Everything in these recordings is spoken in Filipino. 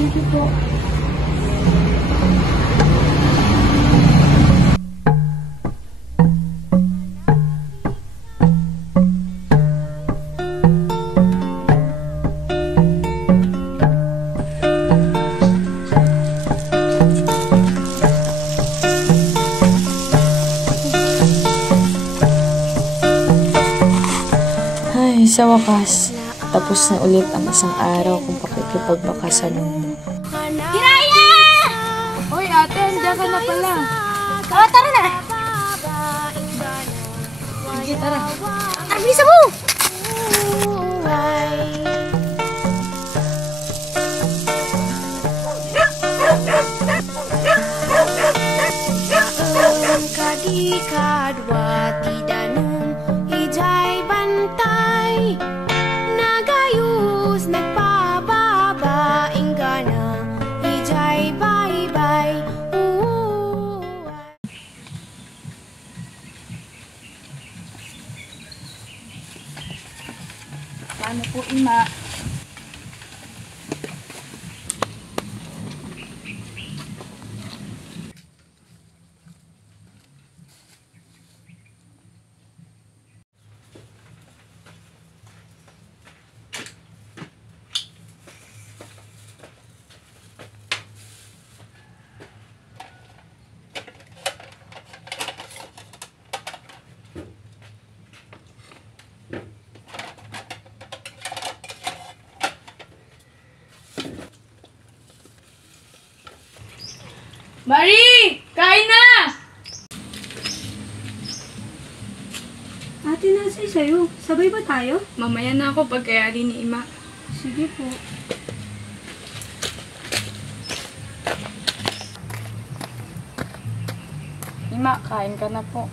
Thank you po. Sa wakas, tapos na ulit ang isang araw kung pakikipagbakasalan mo. Hiraya! Hoy ate, andiyan ka na pala. Oh, tara na! Sige, tara. Tara, bilisan mo! Kadikadwa tidanum hijay bantay nagayus nagpababa ingana hijay bye-bye. Paano po, Ima? Marie! Kain na! Ate, nasa sa'yo. Sabay ba tayo? Mamaya na ako pagkayari ni Ima. Sige po. Ima, kain ka na po.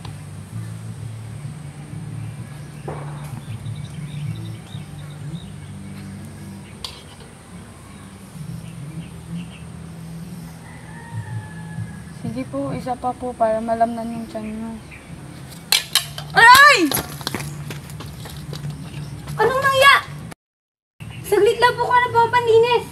Sige po, isa pa po para malamnan yung tiyan nyo. Aray! Anong nangya? Saglit lang po ka nagpapanlinis.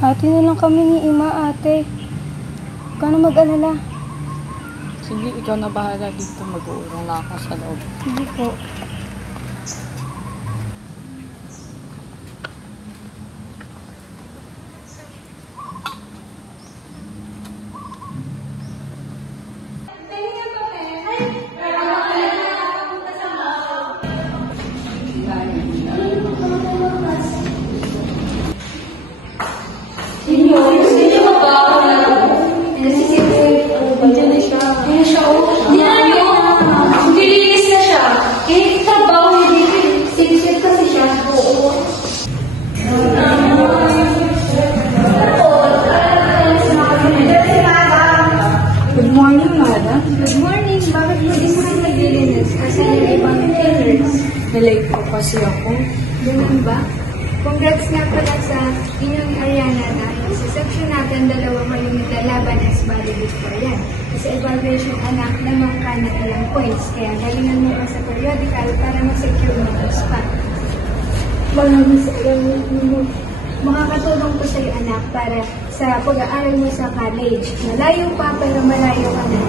Hati na lang kami ni Ima, ate. Huwag ka na mag-alala. Sige, ikaw na bahala dito. Mag-uurong na ako sa loob. Sige po. Nalate po kasi ako. Ganun ba? Congrats nga pala sa inyong Ariana dahil sa section natin, dalawa kayong naglalaban as valedictorian. Sa evaluation anak naman ka na ilang points, kaya galingan mo ka sa periodical para ma-secure mo ang spot. Makakatulong ko sa'yo anak para sa pag-aaral mo sa college. Malayo pa pero malayo ka na.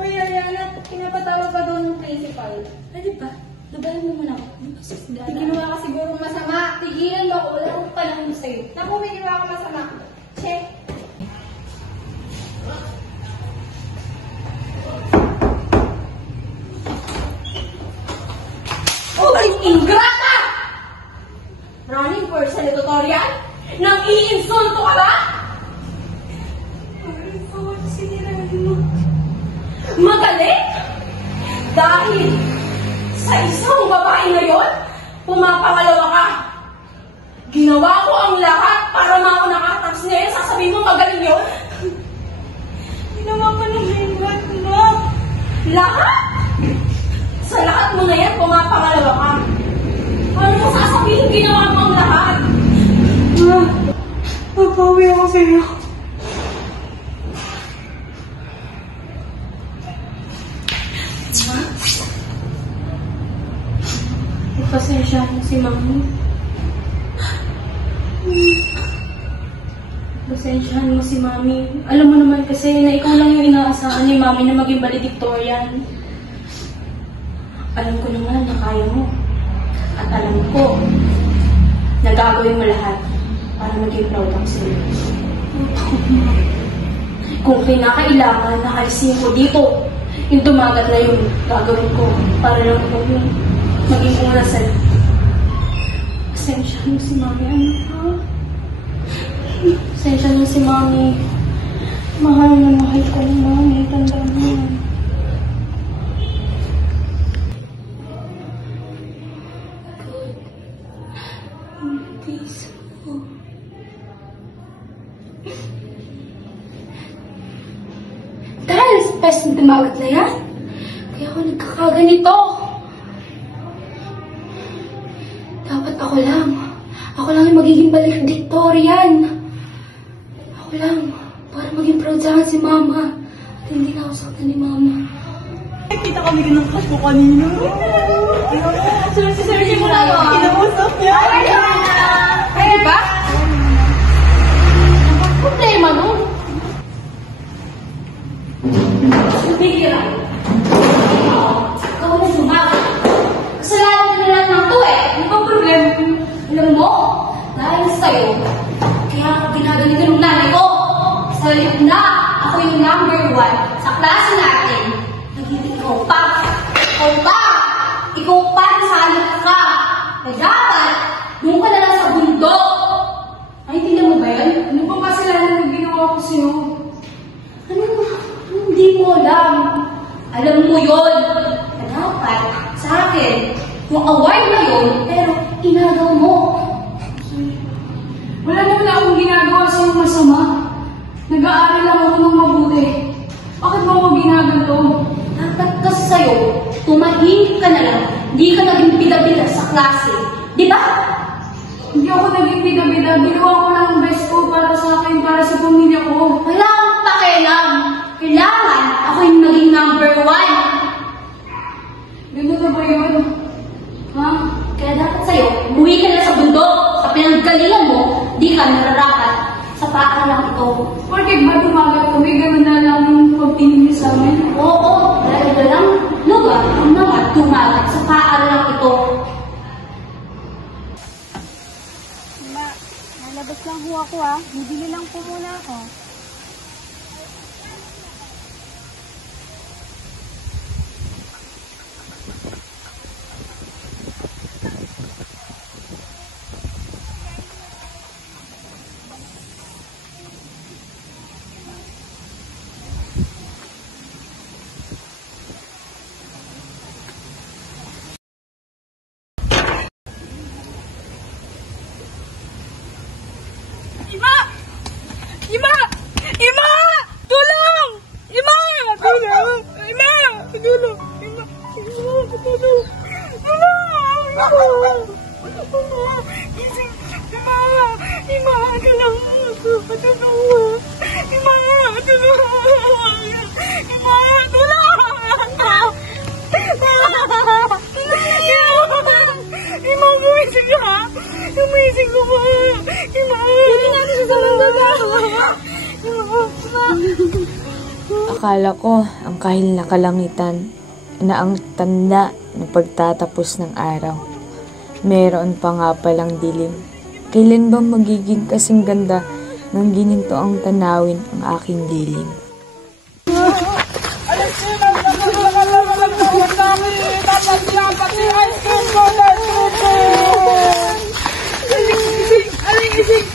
Uy, Ariana, pinapatawag ka doon ng principal. Pwede ba? Labanan mo muna ako. May ginawa ka siguro masama. Tigilan mo ako. Wala akong panahon sa'yo. Naku, may ginawa ka masama. Check. Oh, ingrata! Running for salutatorian? Nang iinsulto ka ba? Magaling? Dahil sa isang babae na yon, pumapangalawa ka. Ginawa ko ang lahat para maunakatapos ngayon. Sasabihin mo magaling yon? Ginawa ko ng lahat, no? Lahat? Sa lahat mo na yan, pumapangalawa ka. Ano mo sasabihin, ginawa mo ang lahat? Papawi ako sa'yo. Pasensya na si Mami. Pasensyahan mo si Mami. Alam mo naman kasi na ikaw lang yung inaasahan ni Mami na maging valedictorian. Alam ko naman na kaya mo. At alam ko na gagawin mo lahat para maging proud ako sa'yo. Kung kinakailangan na alisin ko dito, yung tumagat na yun, gagawin ko para lang ako yung maging una sa'yo. Pasensya mo si Mami, ano ha? Pasensya mo si Mami. Mahal na mahal ko ni Mami, tandaan mo yan. Dahil sa pest ng tumagat na yan, kaya ako nagkakaganito. Dapat ako lang yung magiging valedictorian. Ako lang, para maging proud sa akin si Mama. At hindi na ako saktan ni Mama. Kita kami ng crush ko kanina. Sir, mo na ba? Kinausap niya. Ay, ba? Ang problema mo? Bigyan. Ikaw na sumagot. Kasalanan mo na lang ng to eh. Ano bang problema? Alam mo, dahil sa'yo, kaya ako ginaganito ng nanay ko. Sa halip na ako yung #1 sa klase natin. Nagiging ikaw pa. Ikaw pa sa halip ka. Kaya dapat, doon ka na lang sa bundok. Ay, tingnan mo ba yan? Ano pa kasalanan ng ginawa ko sa'yo? Ano? Hindi mo alam. Alam mo yun. Kaya dapat, sa akin, yung award na yun, pero inagaw mo. Wala naman akong ginagawa sa'yo masama. Nag-aaral lang ako ng mabuti. Bakit mo ako ginaganto? Dapat kasi sa'yo, tumahimik ka na lang, hindi ka naging bida-bida sa klase. Di ba? Hindi ako naging bida-bida. Ginawa ko lang ang best ko para sa akin, para sa pamilya ko. Wala akong pakialam. Kailangan ako yung naging #1. Ganun na ba yun? Ha? Kaya dapat sa'yo, umuwi ka na sa bundok. Sa pinanggalingan mo, di ka nararapat sa paaralang ito. Porkit ba tumagal ko? May ganun na lang yung pagtingin niyo sa amin? Oo, dahil walang lugar ang mga tumagat sa paaralang ito. Ma, nalabas lang ho ako ah. Bibili lang po muna ako. Ima! Ima! Ima! Tulong! Ima! Tulong! Ima! Tulong! Ima! Tulong! Tulong! Tulong! Gising! Ima! Ima! Tulong! Tulong! Ima! Tulong! Ima! Tulong! Ima! Gumising ka! Gumising ko ba? Ima! Akala ko ang kahil na kalangitan na ang tanda ng pagtatapos ng araw. Meron pa nga palang dilim. Kailan ba magiging kasing ganda ng gininto ang tanawin ang aking dilim?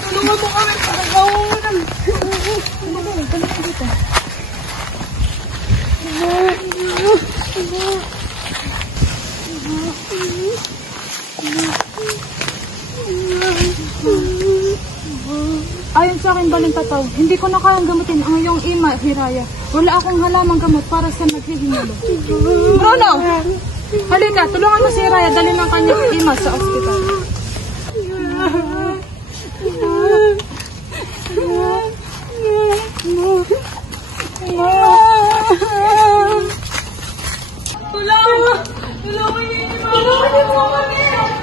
Tulungan mo kami para gawin. Ayon sa akin, Balintataw, hindi ko na kayang gamutin ang iyong ima, Hiraya. Wala akong halamang gamot para sa naghihinalo. Bruno! Halika, tulungan mo si Hiraya, dalhin ang kanyang ima sa ospital. Tulungan! Tulungan niyo! Tulungan niyo!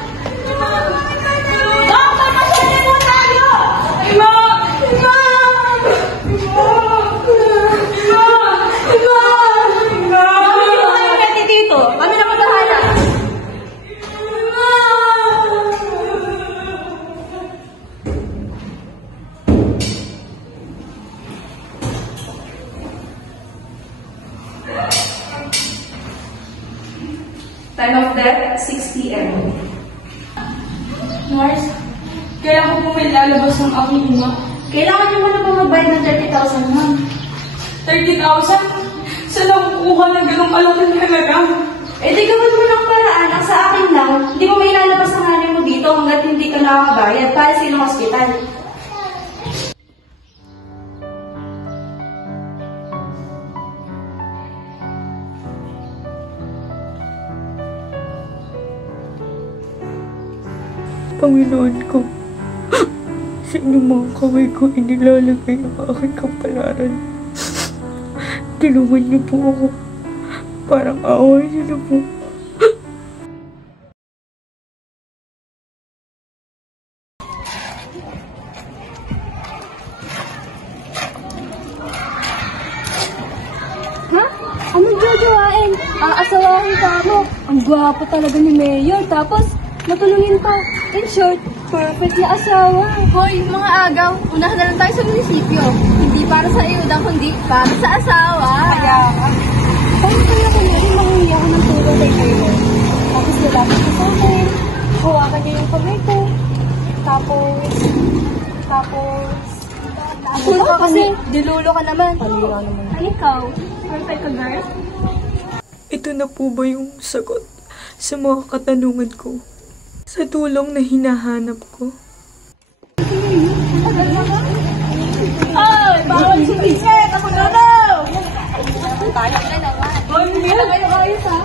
Time of death, 6 p.m. Nurse, kailangan ko po may lalabas ng aking ima. Kailangan niyo muna po magbayad ng 30,000, ma'am. 30,000? Saan ako kukuha ng ganong kalaking halaga? Eh di gawin mo ng paraan. Ang sa akin lang, hindi mo may lalabas ng nanay mo dito hanggat hindi ka nakakabayad para sa ilang hospital. Panginoon ko, sa inyong mga kamay ko inilalagay ang aking kapalaran. Tulungan niyo po ako. Parang away niyo na po. Ha? Anong gagawain? Aasawahin ka mo. Ang gwapo talaga ni Mayor. Tapos, matulungin pa. In short, perfect na asawa. Hoy, mga agaw, unahan na lang tayo sa munisipyo. Hindi para sa ayuda, kundi para sa asawa. Kaya ka. Paano kaya kung meron mangingi ako ng tulong kay Mayor? Tapos lalapit ko sa akin. Hawakan niya yung kamay ko. Tapos... Ano ka kasi? Dilulo ka naman. Palira naman. Ay, ikaw. Perfect ka, girl. Ito na po ba yung sagot sa mga katanungan ko? Sa tulong na hinahanap ko? Ay, bawal sumisit! Ako na daw! Tayo na naman. Hoy, hindi na kayo ayos, ha?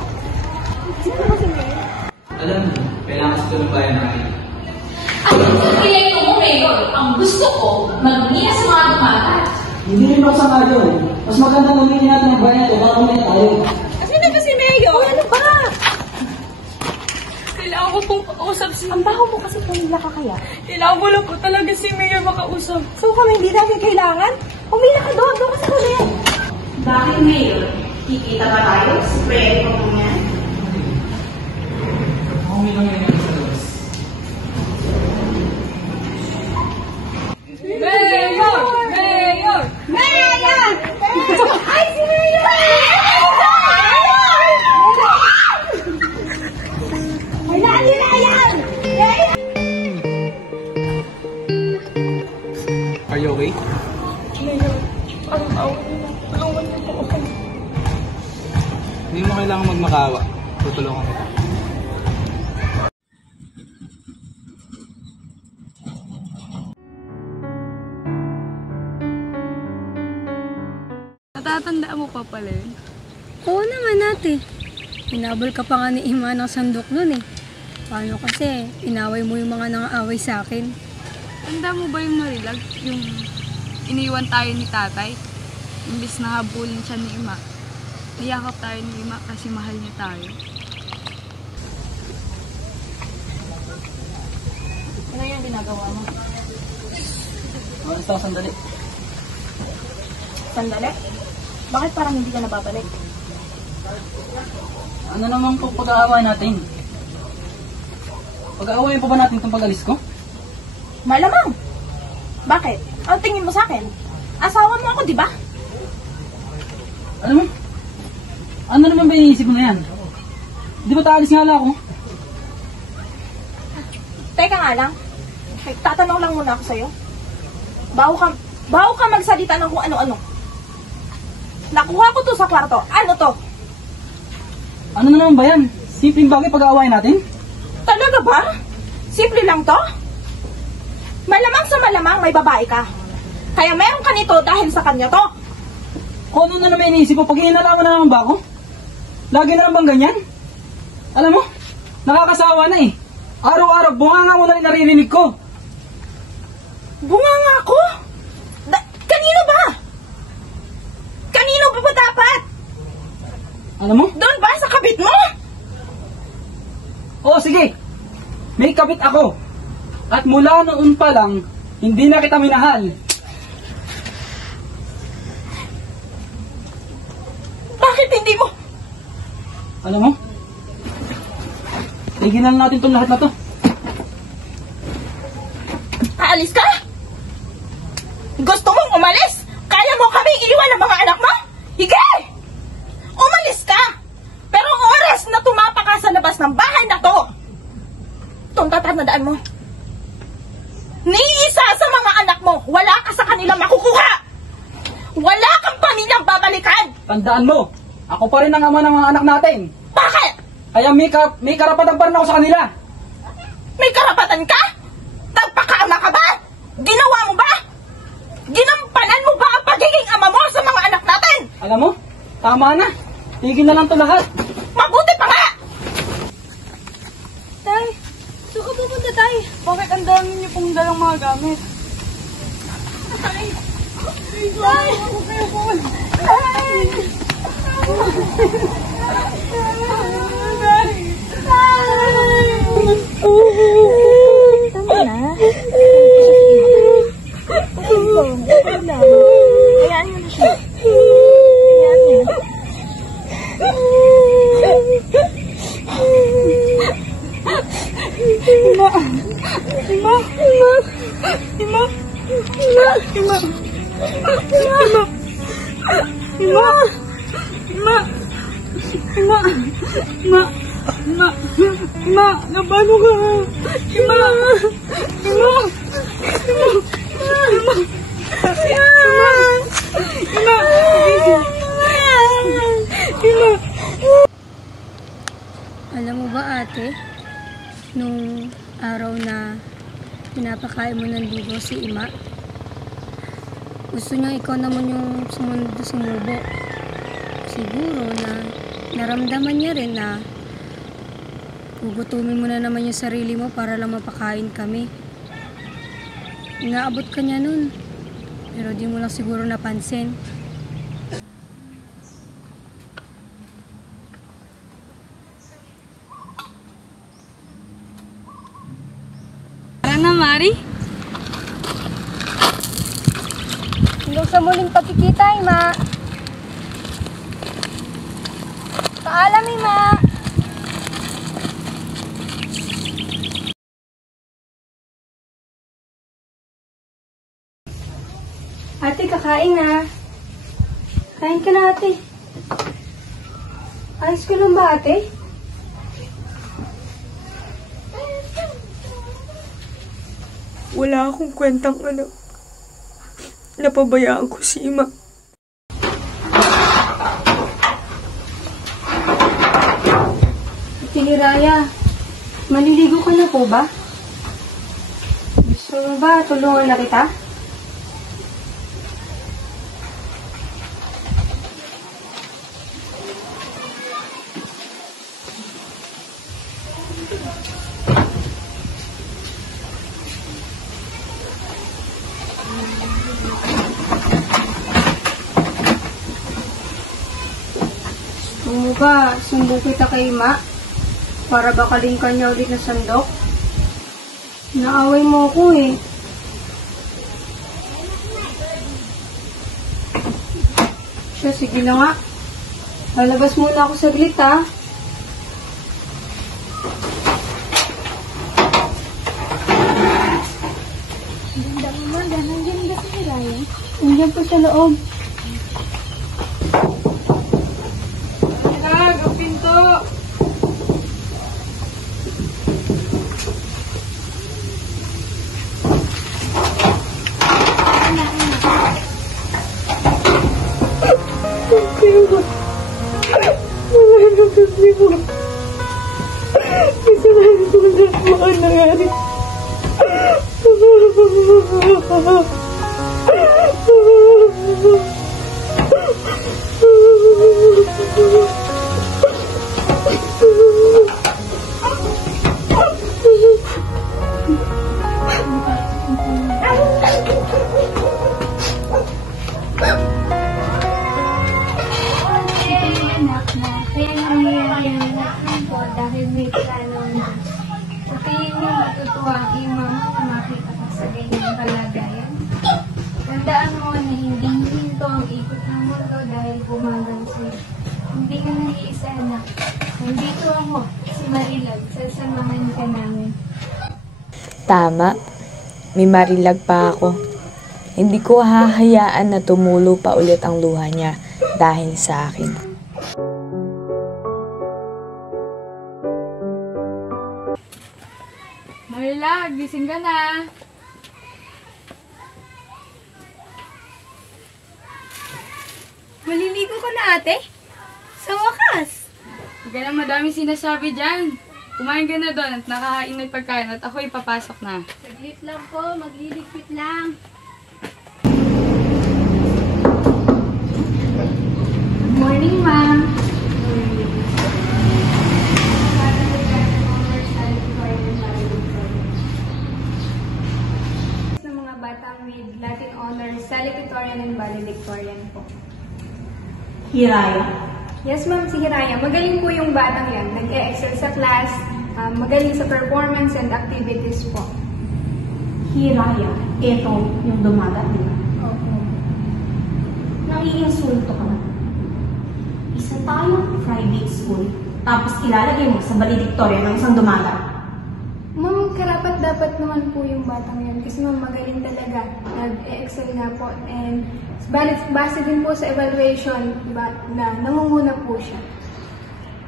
Sino ba si Mayor? Alam mo, kailangan sa tulong bayan natin. Ang proyekto mo, Mayor, ang gusto ko, magmina sa mga dumagat. Hindi rin ako sa doon. Mas maganda gamitin natin ang bayan ito para kumaya tayo. Sino ba si Mayor? Ano ba? Kailangan ko pong makausap si... Ang baho mo kasi pumila ka kaya. Kailangan ko lang po talaga si Mayor makausap. So kami hindi namin kailangan? Pumila ka doon. Doon ka sa huli. Bakit, Mayor? Kikita ba tayo? Si proyekto mo yan? Kung lang yan sa labas. Mayor! Mayor! Mayor! Ay, si Mayor! Ay, naalinayan! Are you okay? Hindi mo kailangan magmakawa. Tutulungan kita. Natatandaan mo pa pala yun? Oo naman ate. Pinabol ka pa nga ni Ima ng sandok nun eh. Paano kasi, inaway mo yung mga nangaaway sa akin. Tanda mo ba yung narilag? Yung iniwan tayo ni tatay? Imbis na habulin siya ni Ima. Niyakap tayo ni Ima kasi mahal niya tayo. Ano yung ginagawa mo? Ito, sandali. Sandali? Bakit parang hindi ka nababalik? Ano naman po pag-aaway natin? Pag-aaway pa ba natin itong pag-alis ko? Malamang! Bakit? Ang tingin mo sa akin? Asawa mo ako, di ba? Alam mo? Ano naman ba iniisip mo na yan? Di ba taalis nga lang ako? Teka nga lang. Tatanong lang muna ako sa'yo. Bago ka magsalita ng kung ano-ano. Nakuha ko to sa kwarto. Ano to? Ano na naman ba yan? Simpleng bagay pag-aaway natin? Talaga ba? Simple lang to? Malamang sa malamang may babae ka. Kaya meron ka nito dahil sa kanya to. Kung ano na naman iniisip mo, pag inalaman na naman ba ako? Lagi na lang bang ganyan? Alam mo, nakakasawa na eh. Araw-araw, bunganga mo na rin naririnig ko. Bunganga ako? Kanino ba? Kanino ba dapat? Alam mo? Doon ba sa kabit mo? Oo, sige. May kabit ako. At mula noon pa lang, hindi na kita minahal. Bakit hindi mo? Alam mo? Tigilan natin itong lahat na to. Aalis ka? Gusto mong umalis? Kaya mo kami iwan ng mga anak mo? Hige! Umalis ka! Pero ang oras na tumapa ka sa labas lumabas ng bahay na to. Itong tatandaan mo. Ni isa sa mga anak mo, wala ka sa kanila makukuha. Wala kang pamilyang babalikan. Tandaan mo, ako pa rin ang ama ng mga anak natin. Bakit? Kaya may karapatan pa rin ako sa kanila. May karapatan ka? Tagpakaama ka ba? Ginawa mo ba? Ginampanan mo ba ang pagiging ama mo sa mga anak natin? Alam mo, tama na. Tigil na lang to lahat. Mabuti pa nga! Tay, saan ka pupunta, Tay? Bakit ang dami niyo pong dalang mga gamit? Tay! Tay! Ako kayo po! Tay! Tay! Tama na. Hayaan mo na siya. Hayaan mo. Ma, nabalo ka. Alam mo ba ate, nung araw na pinapakain mo ng ligo si Ima, gusto niya ikaw naman yung sumubo. Siguro na naramdaman niya rin na gugutumin mo na naman yung sarili mo para lang mapakain kami. Inaabot ka niya nun, pero di mo lang siguro napansin. Tara na, Mari. Hanggang sa muling pagkikita, Ima. Paalam, Ima. Ate, kakain na. Kain ka na, ate. Ayos ka lang ba, ate? Wala akong kwentang anak. Napabayaan ko si Ima. Ate Hiraya, maliligo ka na po ba? Gusto mo ba tulungan na kita? Gusto mo ba sumbong kita kay Ma? Para bakaling ka niya ulit na sandok? Naaway mo ako eh. Siya, sige na nga. Lalabas muna ako saglit ha. Ganda mo ma, nandiyan ba si Hiraya? Nandiyan po sa loob. Ang pinto. Kaya nangyayari ang lahat ko dahil may plano ng Diyos. Sa tingin niyo matutuwa ang imam na makita ka sa ganyang kalagayan. Tandaan mo na hindi hinto ang ikot ng mundo dahil gumagal sa'yo. Hindi ka nag-iisa anak. Nandito ako, si Marilag, sasamahan ka namin. Tama. May Marilag pa ako. Hindi ko hahayaan na tumulo pa ulit ang luha niya dahil sa akin. Layla, gising ka na. Maliligo ko na ate. Sa wakas. Huwag ka lang madami sinasabi dyan. Kumain ka na doon at nakakain ng pagkain at ako ipapasok na. Saglit lang po, magliligpit lang. Good morning, ma'am. Sa mga batang with Latin honors, salutatorian and valedictorian po. Hiraya. Yes, ma'am, si Hiraya. Magaling po yung batang yan. Nag-e-excel sa class, magaling sa performance and activities po. Hiraya. Ito yung dumadating. Opo. Nang-iinsulto ka na. Isa tayong private school, tapos ilalagay mo sa valedictorian ng isang dumada. Ma'am, karapat dapat naman po yung batang yan kasi ma'am, magaling talaga. Nag-excel nga po and base din po sa evaluation na nangunguna po siya.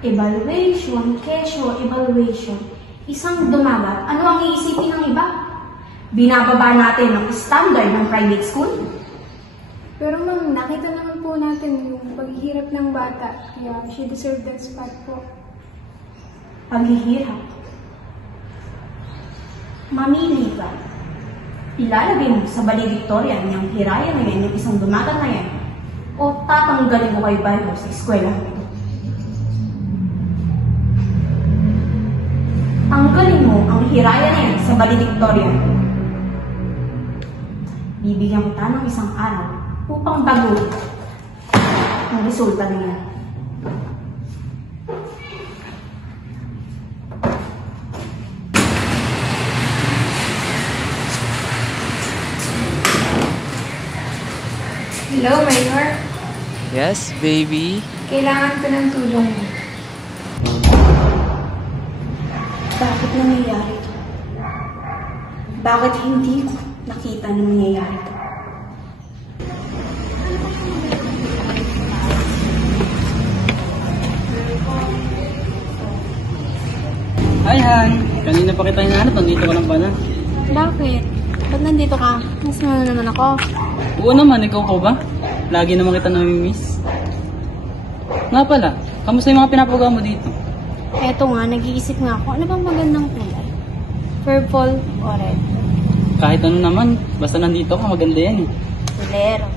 Evaluation, kesyo, evaluation. Isang dumagat, ano ang iisipin ng iba? Binababa natin ang standard ng private school? Pero ma'am, nakita naman po natin yung paghihirap ng bata. Kaya she deserved that spot po. Paghihirap. Mamili ka. Ilalagay mo sa valedictorian yung Hiraya na yan, yung isang dumagat na yan, o tatanggalin mo kay Bible sa eskwela nito. Tanggalin mo ang Hiraya na yan sa valedictorian. Bibigyan kita ng isang araw upang baguhin ang resulta niya. Hello, Mayor. Yes, baby. Kailangan ko ng tulong mo. Bakit nangyayari ito? Bakit hindi ko nakita na nangyayari ito? Hi! Kanina pa kita hinahanap, nandito ka lang pala. Bakit? Ba't nandito ka? Mas na naman ako. Oo naman, ikaw ko ba? Lagi naman kita nami-miss. Nga pala, kamusta yung mga pinapagawa mo dito? Eto nga, nag-iisip nga ako, ano bang magandang kulay? Purple o red? Kahit ano naman, basta nandito ka, maganda yan eh. Kulero.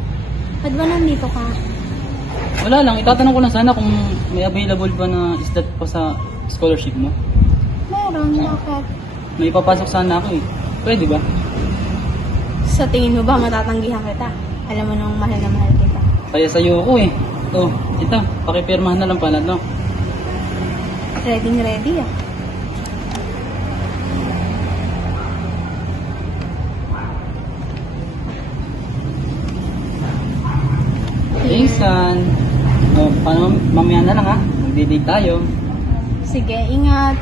Ba't ba nandito ka? Wala lang, itatanong ko lang sana kung may available ba na isdat pa sa scholarship mo. Meron, bakit? May ipapasok sana ako eh. Pwede ba? Sa tingin mo ba matatanggihan kita? Alam mo nang mahal na mahal kita. Kaya sa'yo ko eh. Oh, ito, pakipirmahan na lang pala to. Ready ah. Thanks, son. Oh, paano mamaya na lang ha? Magdi-date tayo. Sige, ingat.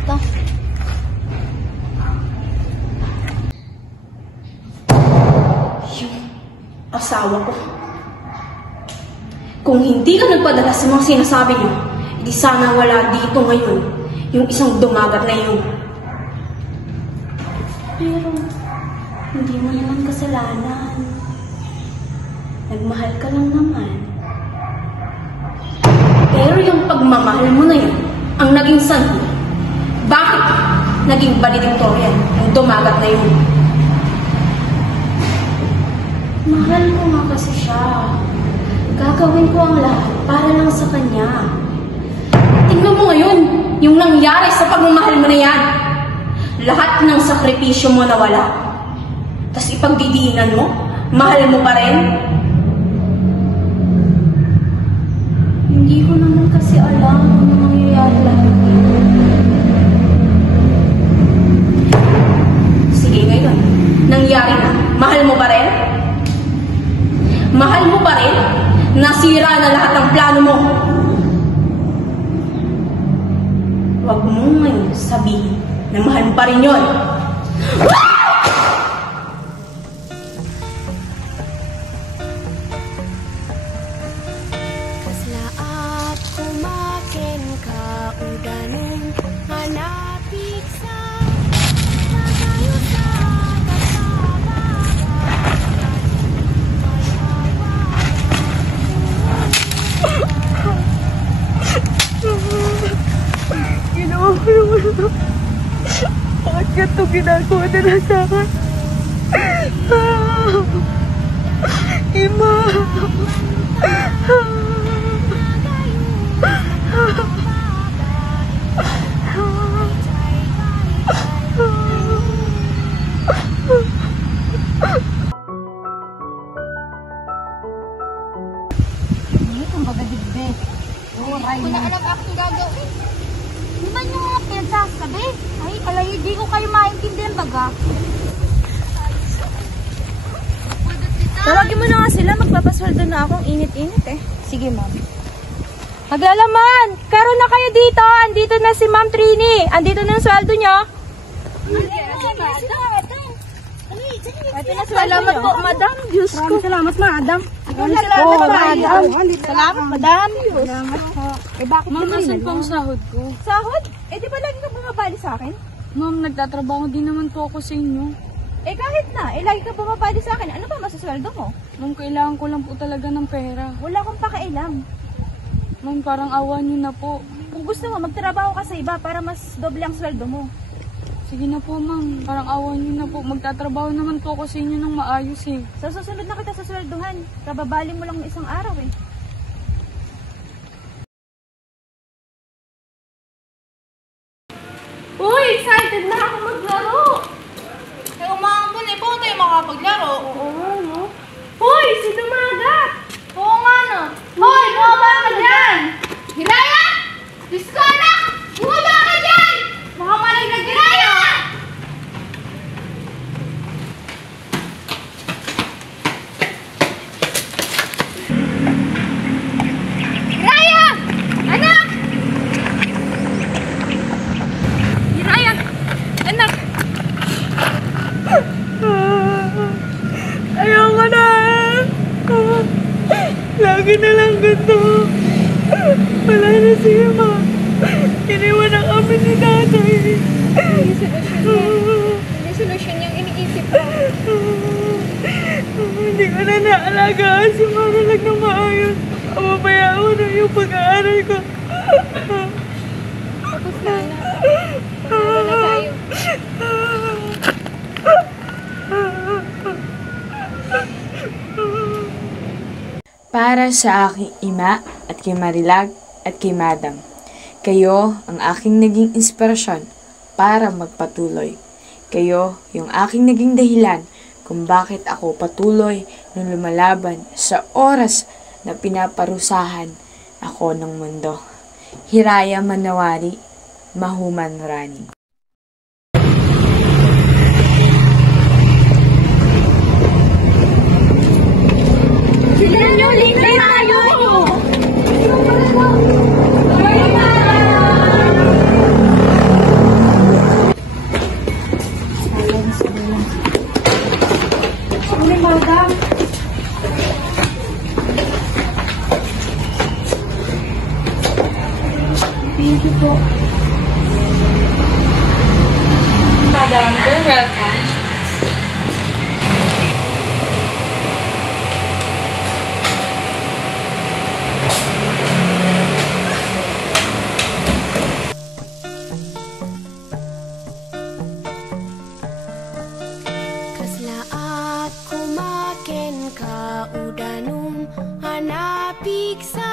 Asawa ko. Kung hindi ka nagpadala sa mga sinasabi niyo, hindi sana wala dito ngayon yung isang dumagat na yun. Pero, hindi mo naman kasalanan. Nagmahal ka lang naman. Pero yung pagmamahal mo na yun, ang naging sanhi, bakit naging valedictorian yung dumagat na yun? Mahal ko nga kasi siya. Gagawin ko ang lahat para lang sa kanya. Tingnan mo ngayon, yung nangyari sa pagmamahal mo na yan. Lahat ng sakripisyo mo nawala. Tapos ipagdidiinan mo, mahal mo pa rin. Hindi ko naman kasi alam kung nangyayari lahat dito. Sige ngayon, nangyari na. Mahal mo pa rin? Mahal mo pa rin? Nasira na lahat ng plano mo. Huwag mo ngayon sabihin na mahal mo pa rin yun. Kaslaat kumaken ka udanon hanapik sa tagayo sa Bakit ganito ginagawa nila sa akin? Ima! Hindi ko na alam akong gagawin. Di ba yung mga pinagsasabi? Ay, alay, hindi ko kayo maintindihan baga. Tawagin mo na nga sila, magpapasweldo na akong init-init eh. Sige, ma'am. Maglalaman! Karoon na kayo dito! Andito na si Ma'am Trini! Andito na ang sweldo nyo! Salamat po, madam. Diyos ko. Salamat, madam. Salamat, madam. Salamat po. Eh, bakit ma'am, nasan po ang sahod ko? Sahod? Eh, di ba lagi ka bumabali sa akin? Ma'am, nagtatrabaho din naman po ako sa inyo. Eh, kahit na. Eh, lagi ka bumabali sa akin. Ano ba masasweldo mo? Ma'am, kailangan ko lang po talaga ng pera. Wala akong pakailam. Ma'am, parang awa niyo na po. Kung gusto mo, magtrabaho ka sa iba para mas doble ang sweldo mo. Sige na po, ma'am. Parang awa niyo na po. Magtatrabaho naman po ako sa inyo ng maayos eh. Sa susunod na kita sa sweldohan. Kababali mo lang isang araw eh. Uy, excited na ako maglaro! Eh, umahambon eh. Paano tayo makapaglaro? Oo, no? Hoy, si Dumagat! Oo nga, no? Hoy, bumaba ka dyan! Hiraya! Diyos ko, anak! Bumaba ka dyan! Baka malay na Hiraya! Hiraya! Anak! Hiraya! Anak! Ayoko na! Lagi na lang ganito. Wala na si Ima. Iniwan ang kami ni tatay. Hindi solusyon yung iniisip ko. Hindi ko na naalagaan si Marilag ng maayos. Papabayaan ko na yung pag-aaral ko. Tapos na, anak. Pagkala na tayo. Para sa aking ima at kay Marilag at kay Madam, kayo ang aking naging inspirasyon para magpatuloy. Kayo yung aking naging dahilan kung bakit ako patuloy na lumalaban sa oras na pinaparusahan ako ng mundo. Hiraya Manawari, Mahuman Rani. Madam, you're welcome. Kaslaat kumaken ka udanum hanapik sa